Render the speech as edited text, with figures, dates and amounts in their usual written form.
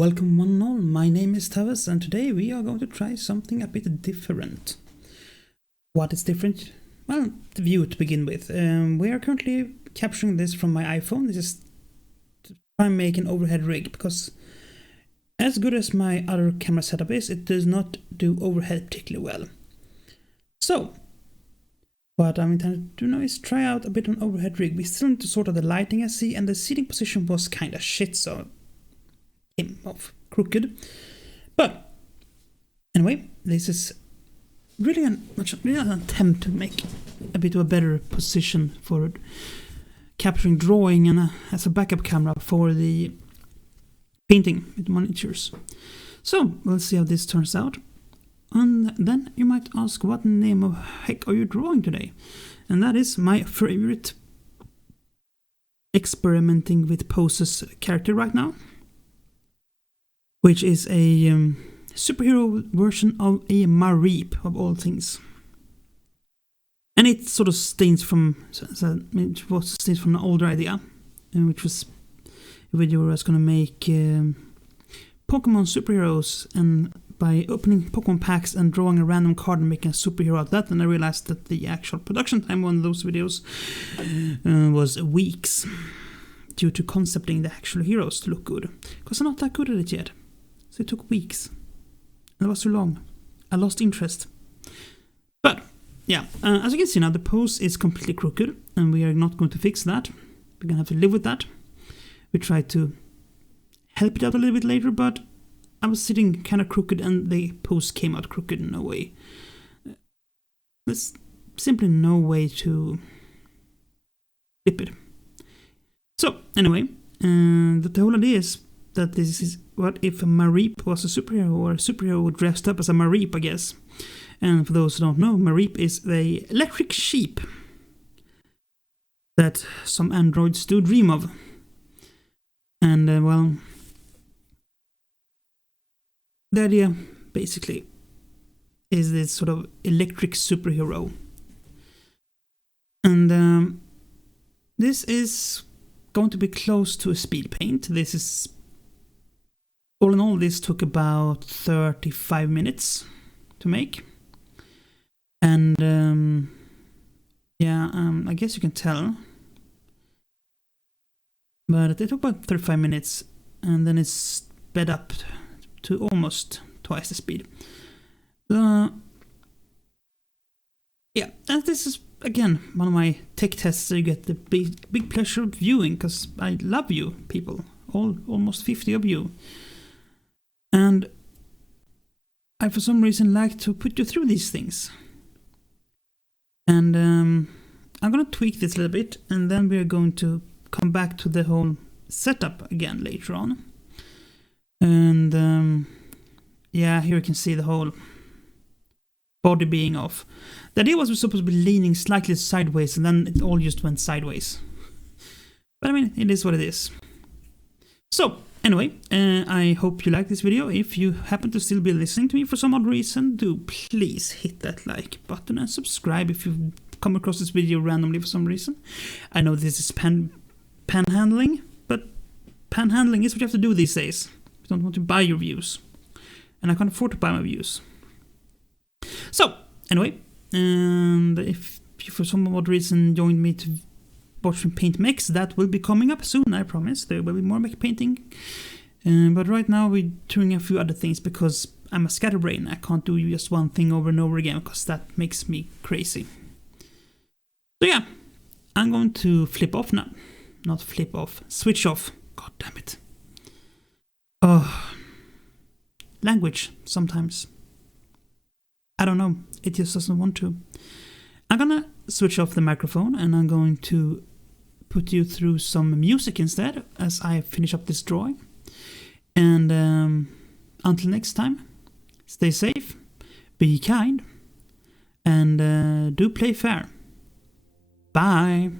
Welcome one and all, my name is Tawess and today we are going to try something a bit different. What is different? Well, the view to begin with. We are currently capturing this from my iPhone. This is to try and make an overhead rig because as good as my other camera setup is, it does not do overhead particularly well. So, what I'm intending to do now is try out a bit of an overhead rig. We still need to sort out the lighting I see, and the seating position was kinda shit, so came off crooked. But anyway, this is really an attempt to make a bit of a better position for capturing drawing and as a backup camera for the painting with monitors. So we'll see how this turns out. And then you might ask, what name of heck are you drawing today? And that is my favorite experimenting with poses character right now, which is a superhero version of a Mareep, of all things. And it sort of stems from an older idea, which was a video where I was going to make Pokemon superheroes, and by opening Pokemon packs and drawing a random card and making a superhero out of that, and I realized that the actual production time on those videos was weeks, due to concepting the actual heroes to look good, because I'm not that good at it yet. So it took weeks. And it was too long. I lost interest. But, yeah, as you can see now, the pose is completely crooked, and we are not going to fix that. We're going to have to live with that. We tried to help it out a little bit later, but I was sitting kind of crooked, and the pose came out crooked in a way. There's simply no way to flip it. So, anyway, the whole idea is that this is what if a Mareep was a superhero, or a superhero dressed up as a Mareep, I guess. And for those who don't know, Mareep is the electric sheep that some androids do dream of. And, well, the idea, basically, is this sort of electric superhero. And this is going to be close to a speed paint. This is, all in all, this took about 35 minutes to make. And, I guess you can tell. But it took about 35 minutes, and then it's sped up to almost twice the speed. And this is, again, one of my tech tests that you get the big pleasure of viewing, because I love you, people. Almost 50 of you. And I, for some reason, like to put you through these things. And I'm going to tweak this a little bit, and then we're going to come back to the whole setup again later on. And here you can see the whole body being off. The idea was we're supposed to be leaning slightly sideways, and then it all just went sideways. But I mean, it is what it is. So, anyway, I hope you like this video. If you happen to still be listening to me for some odd reason, do please hit that like button and subscribe if you've come across this video randomly for some reason. I know this is panhandling, but panhandling is what you have to do these days. You don't want to buy your views. And I can't afford to buy my views. So, anyway, and if you for some odd reason joined me to watch me paint mechs, that will be coming up soon, I promise. There will be more mech painting. But right now we're doing a few other things because I'm a scatterbrain. I can't do just one thing over and over again because that makes me crazy. So yeah, I'm going to flip off now. Not flip off, switch off. God damn it. Oh, language sometimes. I don't know, it just doesn't want to. I'm gonna switch off the microphone, and I'm going to put you through some music instead as I finish up this drawing. And until next time, stay safe, be kind, and do play fair. Bye.